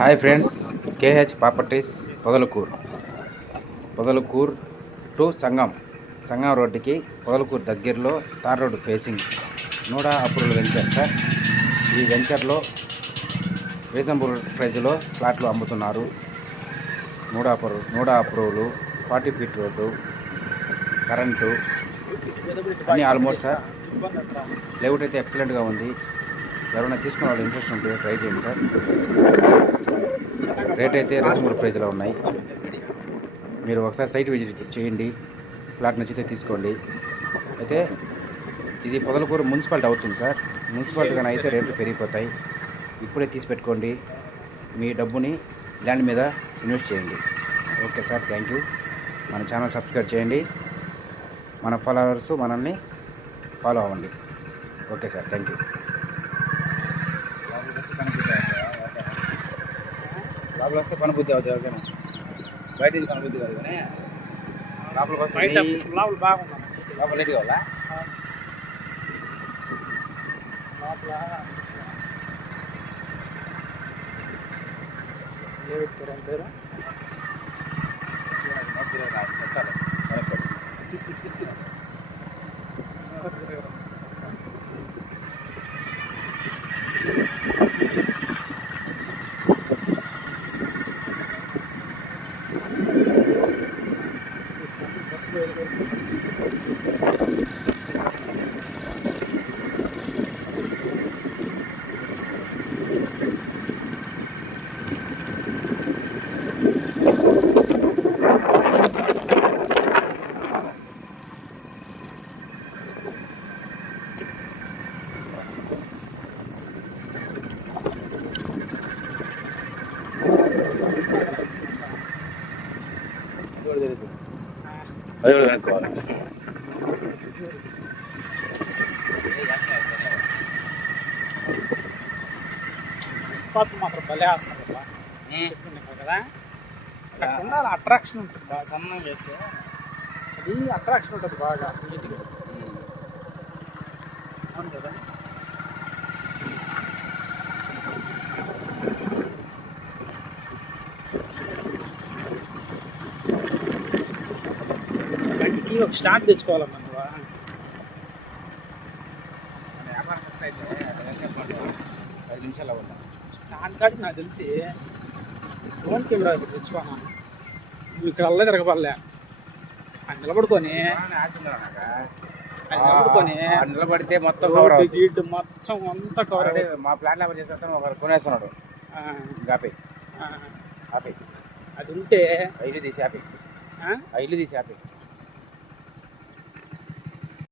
Hi friends, KH properties Podalakur to Sangam రోడ్డుకి పొదలకూర్ దగ్గరలో tar road facing NUDA approval venture sir. ఈ వెంచర్లో రీజనబుల్ ప్రైజ్లో ఫ్లాట్లు అమ్ముతున్నారు. NUDA approval, 40 feet road, current అన్నీ ఆల్మోస్ట్ సార్. లేఅవుట్ అయితే ఎక్సలెంట్గా ఉంది. ఎవరైనా తీసుకున్న వాళ్ళు ఇంట్రెస్ట్ ఉంటే ట్రై చేయండి సార్. రేట్ అయితే రీజనబుల్ ప్రైస్లో ఉన్నాయి. మీరు ఒకసారి సైట్ విజిట్ చేయండి. ఫ్లాట్ నచ్చితే తీసుకోండి. అయితే ఇది పొదలకూరు మున్సిపాలిటీ అవుతుంది సార్. మున్సిపాలిటీ కానీ అయితే రేట్లు పెరిగిపోతాయి. ఇప్పుడే తీసి పెట్టుకోండి. మీ డబ్బుని ల్యాండ్ మీద ఇన్వెస్ట్ చేయండి. Okay sir, thank you. మన ఛానల్ సబ్స్క్రైబ్ చేయండి. మన ఫాలోవర్స్ మనల్ని ఫాలో అవ్వండి. Okay sir, thank you. లోపల వస్తే పని బుద్ధి అవుతుంది. ఓకేనా? బయట ఇది పని బుద్ధి కాదు కానీ లోపలికి వస్తే లోపల బాగుంది. లోపల లేట్ కావాలా? లోపల పేరు అది కూడా కనుక్కోవాలి. మాత్రం భలే వస్తారు కదా. ఉండాలి, అట్రాక్షన్ ఉంటుంది. బాగా సన్నం చేస్తే అది అట్రాక్షన్ ఉంటుంది బాగా నీట్గా. అవును కదా. బండికి ఒక స్టార్ట్ తెచ్చుకోవాలన్నా నువ్వు. వ్యాపారం సక్సెస్ అయితే 5 నిమిషాలు అవ్వాలి. స్టార్ట్ కాడికి నాకు తెలిసి ఫోన్ కెమెరా తెచ్చుకోను. నువ్వు ఇక్కడ అల్లే తిరగబడలే. అది నిలబడుకొని నిలబడితే మొత్తం గీడ్ మొత్తం అంతా కవర్. మా ప్లాన్ ఎవరు చేసేస్తాను ఒకరు కొనేస్తున్నాడు. ఆపే ఆపే అది ఉంటే ఇల్లు తీసి ఆపే.